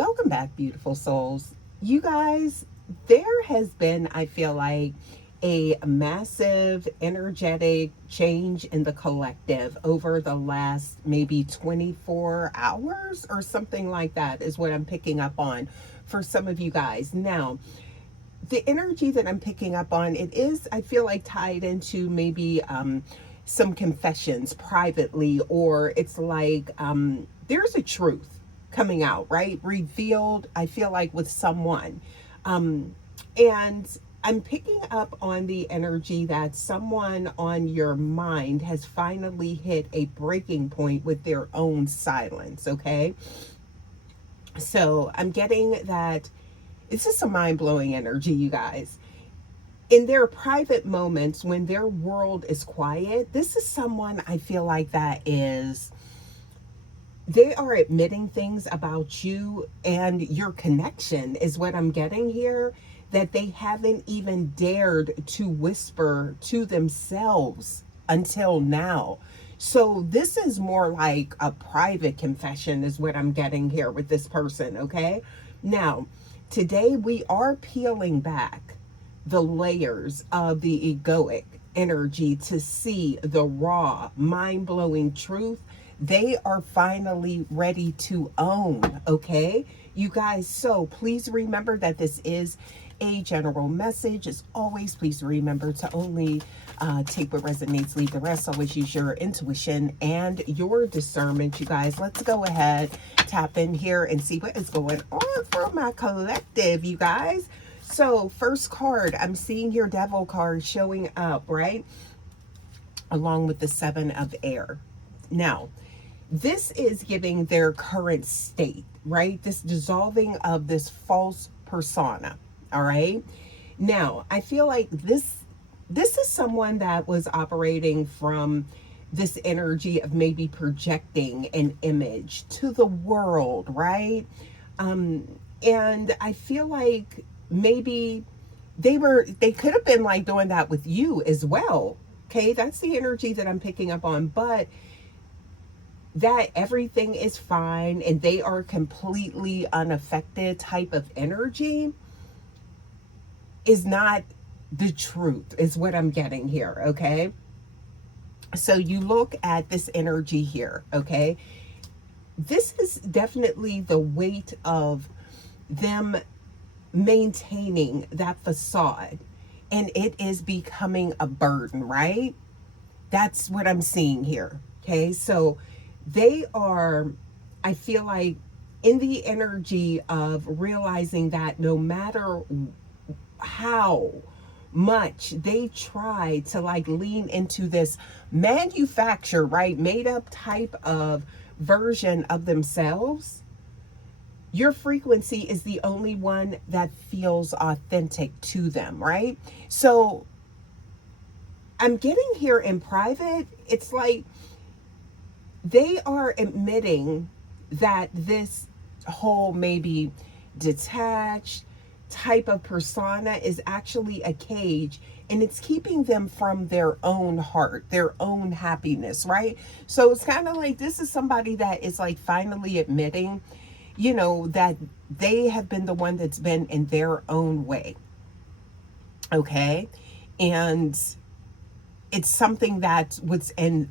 Welcome back, beautiful souls. You guys, there has been, I feel like, a massive energetic change in the collective over the last maybe 24 hours or something like that, is what I'm picking up on for some of you guys. Now, the energy that I'm picking up on, it is, I feel like, tied into maybe some confessions privately, or it's like there's a truth coming out, right? Revealed, I feel like, with someone. And I'm picking up on the energy that someone on your mind has finally hit a breaking point with their own silence, okay? So I'm getting that it's just a mind blowing energy, you guys. In their private moments, when their world is quiet, this is someone I feel like that is, they are admitting things about you and your connection, is what I'm getting here, that they haven't even dared to whisper to themselves until now. So this is more like a private confession, is what I'm getting here with this person, okay? Now, today we are peeling back the layers of the egoic energy to see the raw, mind blowing truth they are finally ready to own, okay? You guys, so please remember that this is a general message. As always, please remember to only take what resonates, leave the rest. Always use your intuition and your discernment, you guys. Let's go ahead, tap in here and see what is going on for my collective, you guys. So, first card, I'm seeing your devil card showing up, right? Along with the seven of air. Now, this is giving their current state, right? This dissolving of this false persona, all right? Now, I feel like this is someone that was operating from this energy of maybe projecting an image to the world, right? And I feel like maybe they could have been like doing that with you as well. Okay, that's the energy that I'm picking up on, but that everything is fine and they are completely unaffected type of energy is not the truth, is what I'm getting here, okay? So you look at this energy here, okay? This is definitely the weight of them maintaining that facade, and it is becoming a burden, right? That's what I'm seeing here, okay? So they are, I feel like, in the energy of realizing that no matter how much they try to like lean into this manufacture, right, made up type of version of themselves, your frequency is the only one that feels authentic to them, right? So I'm getting here in private, it's like they are admitting that this whole maybe detached type of persona is actually a cage, and it's keeping them from their own heart, their own happiness, right? So it's kind of like this is somebody that is like finally admitting, that they have been the one that's been in their own way, okay? And it's something that's within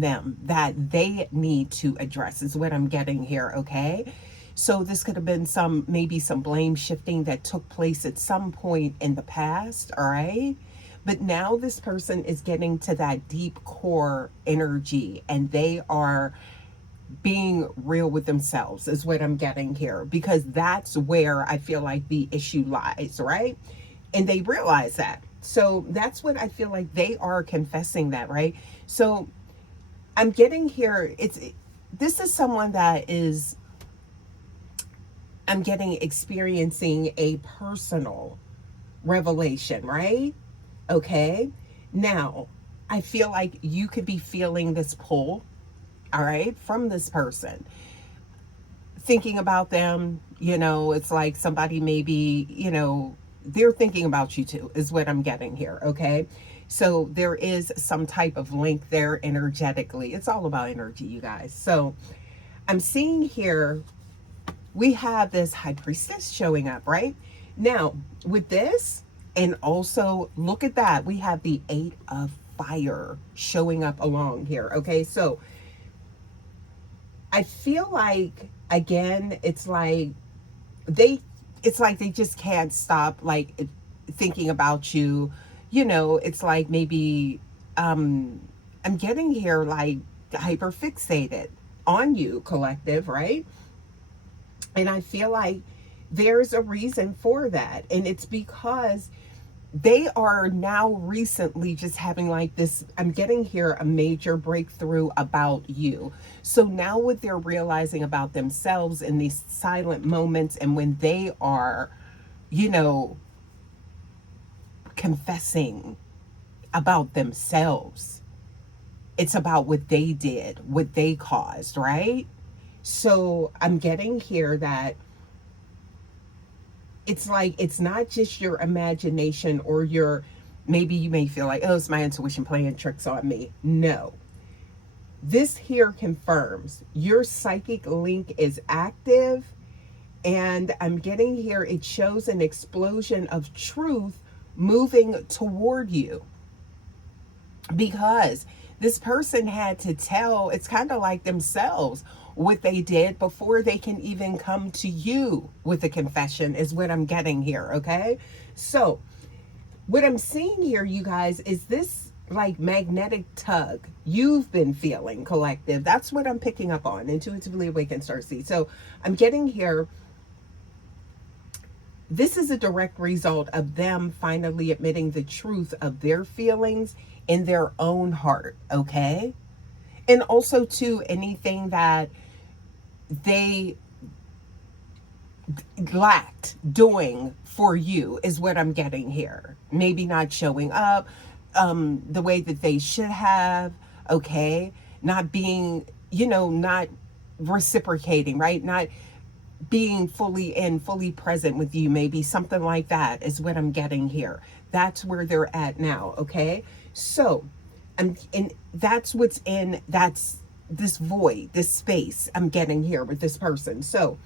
them that they need to address, is what I'm getting here, okay? So this could have been maybe some blame shifting that took place at some point in the past, all right? But now this person is getting to that deep core energy, and they are being real with themselves, is what I'm getting here, because that's where I feel like the issue lies, right? And they realize that. So that's what I feel like they are confessing that, right? So I'm getting here, this is someone that is, I'm getting, experiencing a personal revelation, right? Okay. Now, I feel like you could be feeling this pull, all right, from this person. Thinking about them, it's like somebody maybe, they're thinking about you too, is what I'm getting here, okay? So there is some type of link there energetically. It's all about energy, you guys. So I'm seeing here we have this high priestess showing up, right? Now, with this, and also look at that, we have the eight of fire showing up along here. Okay, so I feel like, again, they it's like they just can't stop like thinking about you. You know, it's like maybe I'm getting here like hyper fixated on you, collective, right? And I feel like there's a reason for that, and it's because they are now recently just having like this, I'm getting here, a major breakthrough about you. So now what they're realizing about themselves in these silent moments, and when they are, you know, confessing about themselves, it's about what they did, what they caused, right? So I'm getting here that it's like it's not just your imagination or your, maybe you may feel like, oh, it's my intuition playing tricks on me. No, this here confirms your psychic link is active, and I'm getting here, it shows an explosion of truth moving toward you, because this person had to tell, it's kind of like themselves, what they did before they can even come to you with a confession, is what I'm getting here. Okay, so what I'm seeing here, you guys, is this like magnetic tug you've been feeling, collective. That's what I'm picking up on, intuitively awakened starseed. So I'm getting here, this is a direct result of them finally admitting the truth of their feelings in their own heart. Okay, and also too, anything that they lacked doing for you is what I'm getting here. Maybe not showing up the way that they should have. Okay, not being, you know, not reciprocating, right? Not being fully in, fully present with you, maybe something like that is what I'm getting here. That's where they're at now. Okay, so and that's what's in, that's this void, this space I'm getting here with this person. So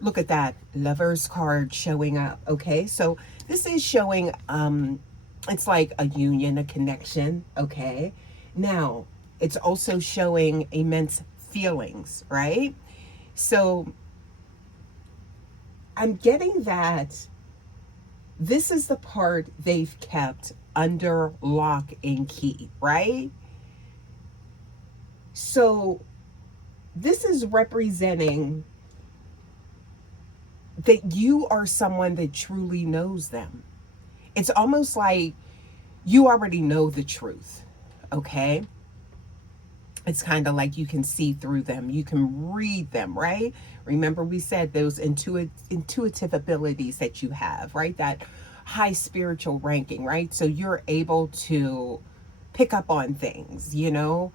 look at that Lovers card showing up. Okay, so this is showing it's like a union, a connection. Okay, now it's also showing immense feelings, right? So I'm getting that this is the part they've kept under lock and key, right? So this is representing that you are someone that truly knows them. It's almost like you already know the truth. Okay, it's kind of like you can see through them, you can read them, right? Remember we said those intuitive abilities that you have, right? That high spiritual ranking, right? So you're able to pick up on things, you know,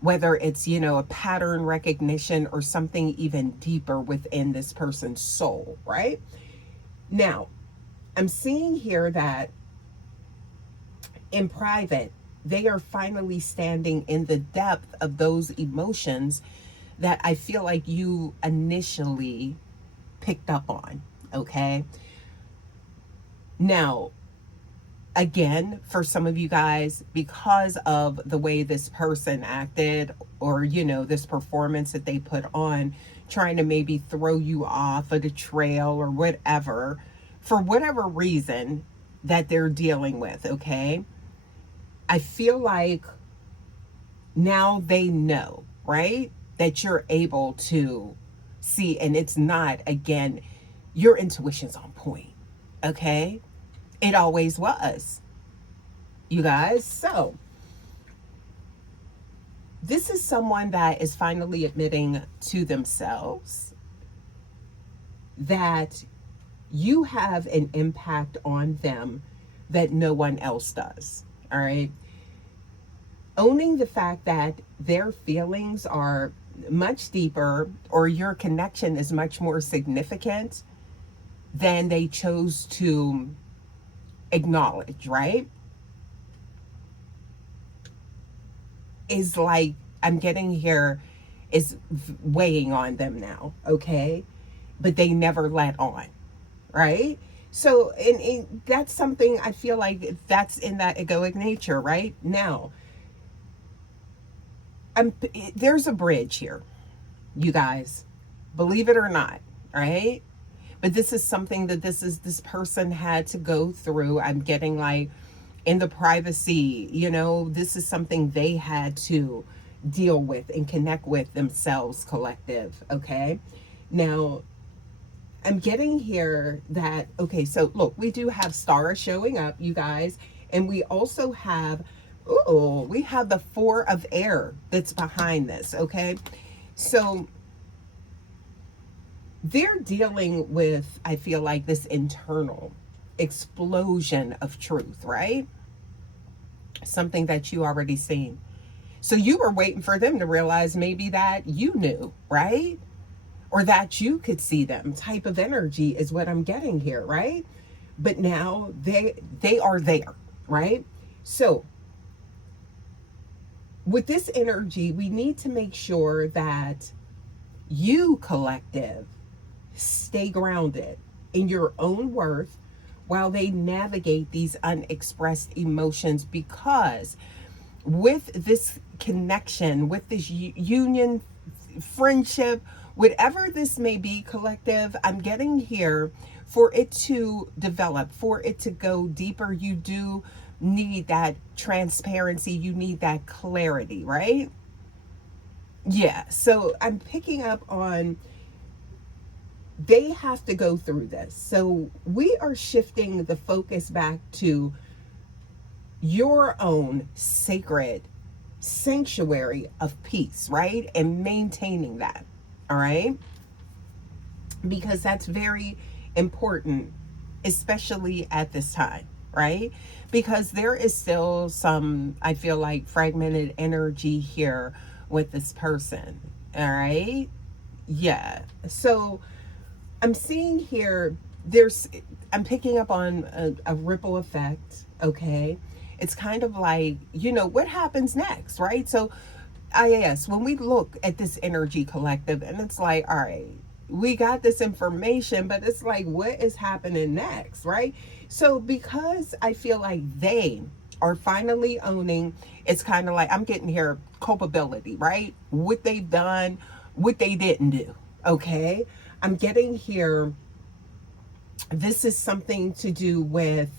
whether it's, you know, a pattern recognition or something even deeper within this person's soul, right? Now I'm seeing here that in private, they are finally standing in the depth of those emotions that I feel like you initially picked up on. Okay, now again, for some of you guys, because of the way this person acted, or, you know, this performance that they put on, trying to maybe throw you off of the trail or whatever, for whatever reason that they're dealing with. Okay, I feel like now they know, right? That you're able to see, and it's not, again, your intuition's on point. Okay, it always was, you guys. So this is someone that is finally admitting to themselves that you have an impact on them that no one else does. All right, owning the fact that their feelings are much deeper, or your connection is much more significant than they chose to acknowledge, right? Is like, I'm getting here, is weighing on them now. Okay, but they never let on, right? So, and that's something I feel like that's in that egoic nature, right? Now, I'm, there's a bridge here, you guys, believe it or not, right? But this is something that this person had to go through. I'm getting like in the privacy, this is something they had to deal with and connect with themselves, collective, okay? Now, I'm getting here that, okay, so look, we do have stars showing up, you guys, and we also have, we have the Four of Air that's behind this, okay? So they're dealing with, I feel like, this internal explosion of truth, right? Something that you already seen. So you were waiting for them to realize maybe that you knew, right? Or that you could see them. Type of energy is what I'm getting here, right? But now they are there, right? So with this energy, we need to make sure that you, collective, stay grounded in your own worth while they navigate these unexpressed emotions, because with this connection, with this union, friendship, whatever this may be, collective, I'm getting here for it to develop, for it to go deeper. You do need that transparency, you need that clarity, right? Yeah, so I'm picking up on they have to go through this. So we are shifting the focus back to your own sacred sanctuary of peace, right? And maintaining that, all right? Because that's very important, especially at this time, right? Because there is still some, I feel like, fragmented energy here with this person, all right? Yeah. So I'm seeing here, I'm picking up on a ripple effect, okay? It's kind of like, what happens next, right? So, yes, when we look at this energy, collective, and it's like, all right, we got this information, but it's like, what is happening next, right? So, because I feel like they are finally owning, it's kind of like, I'm getting here culpability, right? What they've done, what they didn't do, okay? I'm getting here, this is something to do with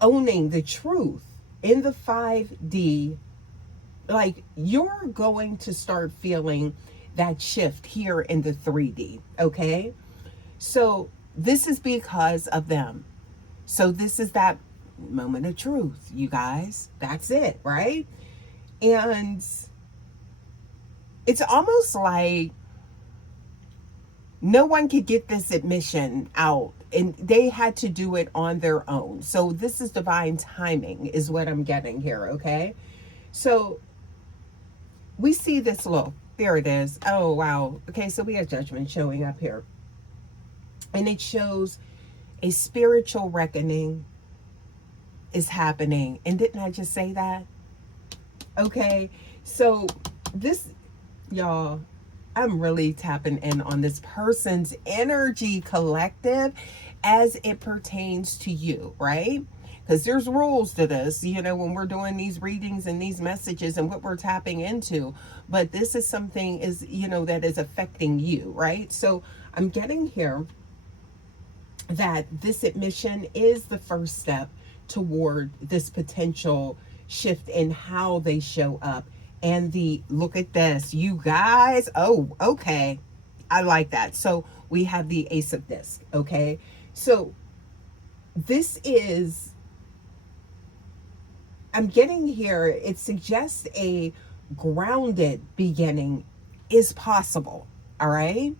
owning the truth in the 5D. Like, you're going to start feeling that shift here in the 3D, okay? So this is because of them. So this is that moment of truth, you guys. That's it, right? And it's almost like no one could get this admission out, and they had to do it on their own. So this is divine timing is what I'm getting here, okay? So we see this, look, there it is. Oh, wow. Okay, so we have judgment showing up here. And it shows a spiritual reckoning is happening. And didn't I just say that? Okay, so this, y'all, I'm really tapping in on this person's energy, collective, as it pertains to you, right? Because there's rules to this, when we're doing these readings and these messages and what we're tapping into. But this is something that is affecting you, right? So I'm getting here that this admission is the first step toward this potential shift in how they show up. And look at this, you guys. Oh, okay. I like that. So we have the Ace of Discs, okay? So this is, I'm getting here, it suggests a grounded beginning is possible, all right?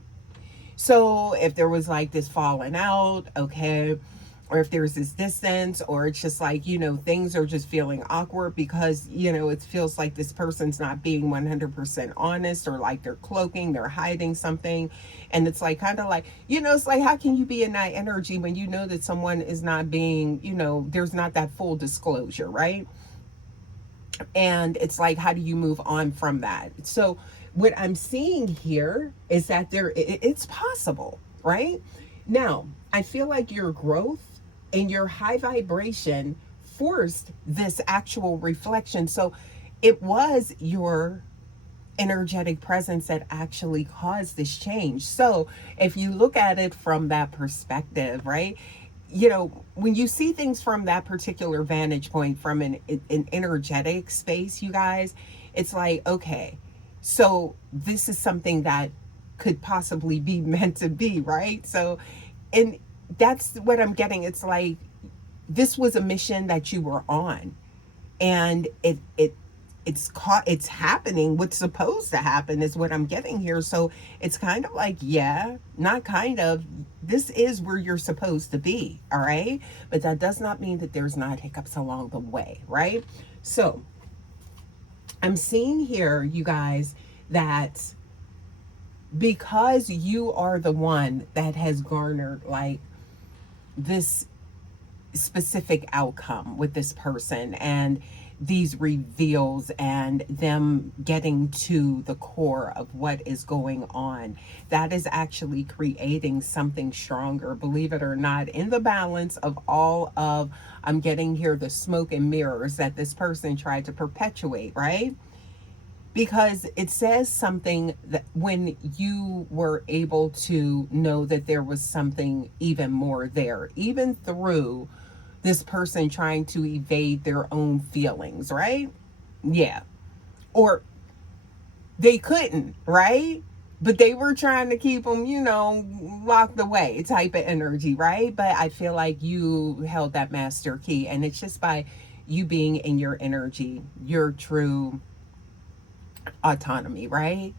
So if there was like this falling out, okay, or if there's this distance, or it's just like, things are just feeling awkward because, it feels like this person's not being 100% honest, or like they're cloaking, they're hiding something. And it's like, kind of like, it's like, how can you be in that energy when you know that someone is not being, there's not that full disclosure, right? And it's like, how do you move on from that? So What I'm seeing here is that it's possible, right? Now, I feel like your growth and your high vibration forced this actual reflection. So it was your energetic presence that actually caused this change. So if you look at it from that perspective, right? When you see things from that particular vantage point, from an energetic space, you guys, it's like, okay, so this is something that could possibly be meant to be, right? So, and that's what I'm getting. It's like this was a mission that you were on, and it's happening. What's supposed to happen is what I'm getting here. So it's kind of like, yeah, not kind of, this is where you're supposed to be. All right, but that does not mean that there's not hiccups along the way, right? So I'm seeing here, you guys, that because you are the one that has garnered like this specific outcome with this person, and these reveals and them getting to the core of what is going on, that is actually creating something stronger, believe it or not, in the balance of all of, I'm getting here, the smoke and mirrors that this person tried to perpetuate, right? Because it says something that when you were able to know that there was something even more there, even through this person trying to evade their own feelings, right? Yeah. Or they couldn't, right? But they were trying to keep them, locked away type of energy, right? But I feel like you held that master key, and it's just by you being in your energy, your true autonomy, right?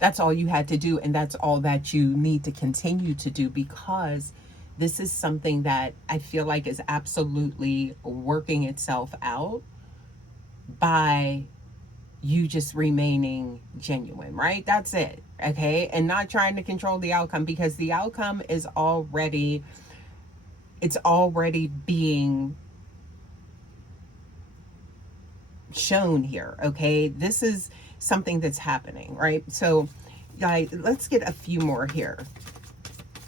That's all you had to do, and that's all that you need to continue to do, because this is something that I feel like is absolutely working itself out by you just remaining genuine, right? That's it, okay? And not trying to control the outcome, because the outcome is already, it's already being shown here, okay? This is something that's happening, right? So, guys, let's get a few more here,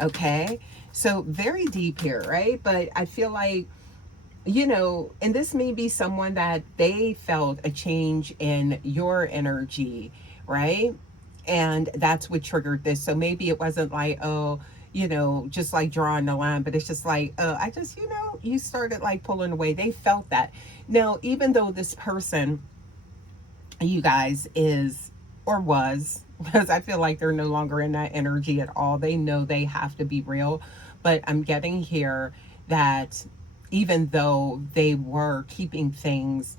okay? So, very deep here, right? But I feel like, and this may be someone that they felt a change in your energy, right? And that's what triggered this. So maybe it wasn't like, oh, just like drawing the line, but it's just like, I just, you started like pulling away. They felt that. Now, even though this person, you guys, is or was, because I feel like they're no longer in that energy at all. They know they have to be real. But I'm getting here that even though they were keeping things,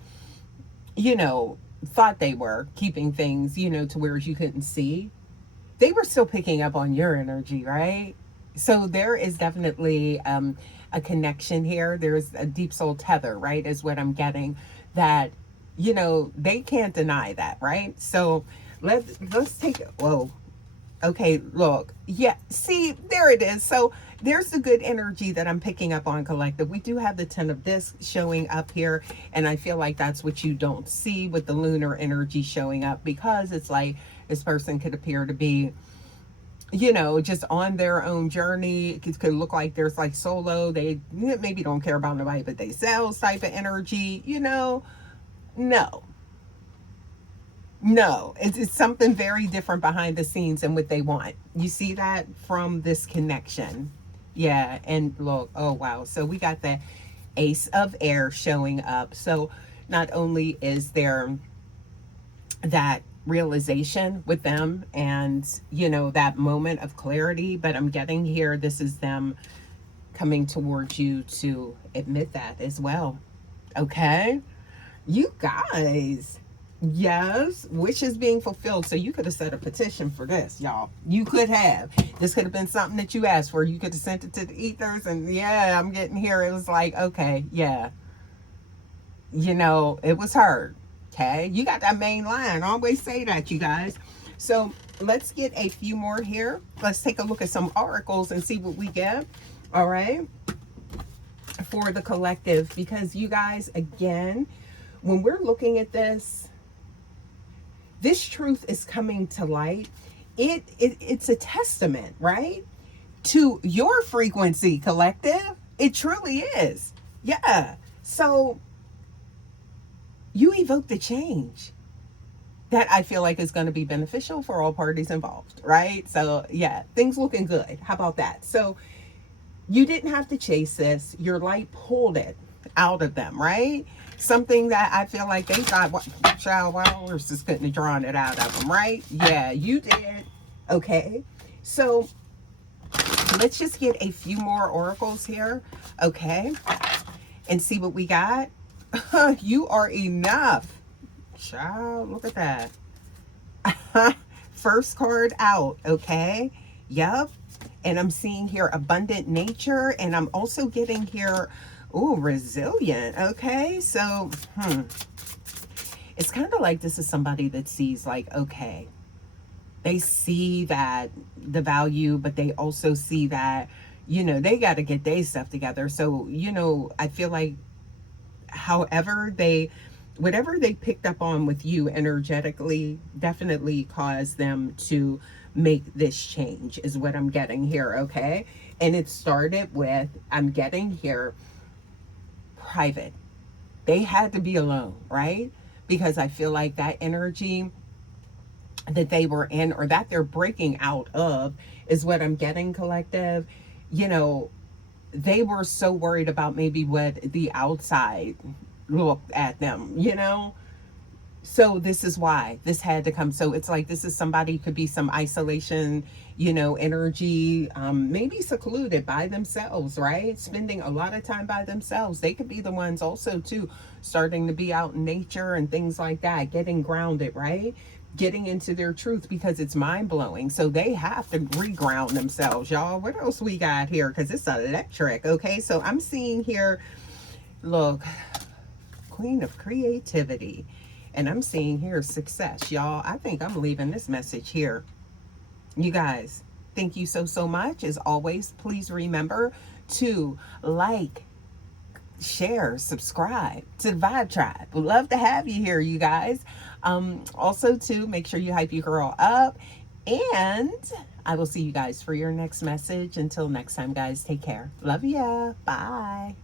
thought they were keeping things, to where you couldn't see, they were still picking up on your energy, right? So there is definitely a connection here. There's a deep soul tether, right? Is what I'm getting. That they can't deny that, right? So let's take it. Whoa. Okay, look. Yeah, see, there it is. So there's the good energy that I'm picking up on, collective. We do have the 10 of discs showing up here, and I feel like that's what you don't see with the lunar energy showing up, because it's like this person could appear to be, just on their own journey. It could look like there's like solo. They maybe don't care about nobody but they selves type of energy, No. No, it's something very different behind the scenes and what they want. You see that from this connection. Yeah, and look, oh wow. So we got the Ace of Air showing up. So not only is there that realization with them and, that moment of clarity, but I'm getting here, this is them coming towards you to admit that as well. Okay? You guys. Yes, wishes being fulfilled. So you could have set a petition for this, y'all. You could have. This could have been something that you asked for. You could have sent it to the ethers, and yeah, I'm getting here. It was like, okay, yeah. It was heard. Okay, you got that main line. I always say that, you guys. So let's get a few more here. Let's take a look at some oracles and see what we get. All right. For the collective, because you guys, again, when we're looking at this, this truth is coming to light, it's a testament, right, to your frequency, collective. It truly is. Yeah. So you evoke the change that I feel like is going to be beneficial for all parties involved, right? So yeah, things looking good. How about that? So you didn't have to chase this. Your light pulled it out of them, right? Something that I feel like they thought, what, child, Wowers just couldn't have drawn it out of them, right? Yeah, you did. Okay. So let's just get a few more oracles here, okay? And see what we got. You are enough. Child, look at that. First card out, okay? Yep. And I'm seeing here abundant nature, and I'm also getting here, ooh, resilient, okay? So, it's kind of like this is somebody that sees like, okay, they see that the value, but they also see that, you know, they got to get their stuff together. So, you know, I feel like however they, whatever they picked up on with you energetically definitely caused them to make this change is what I'm getting here, okay? And it started with, I'm getting here, private. They had to be alone, right? Because I feel like that energy that they were in or that they're breaking out of is what I'm getting, collective. You know, they were so worried about maybe what the outside looked at them, you know? So this is why this had to come. So it's like this is somebody, could be some isolation, you know, energy, maybe secluded by themselves, right? Spending a lot of time by themselves. They could be the ones also too, starting to be out in nature and things like that, getting grounded, right? Getting into their truth because it's mind blowing. So they have to reground themselves, y'all. What else we got here? Because it's electric. Okay, so I'm seeing here, look, Queen of Creativity. And I'm seeing here success, y'all. I think I'm leaving this message here. You guys, thank you so, so much. As always, please remember to like, share, subscribe to the Vibe Tribe. We'd love to have you here, you guys. Also, to make sure you hype your girl up. And I will see you guys for your next message. Until next time, guys, take care. Love ya. Bye.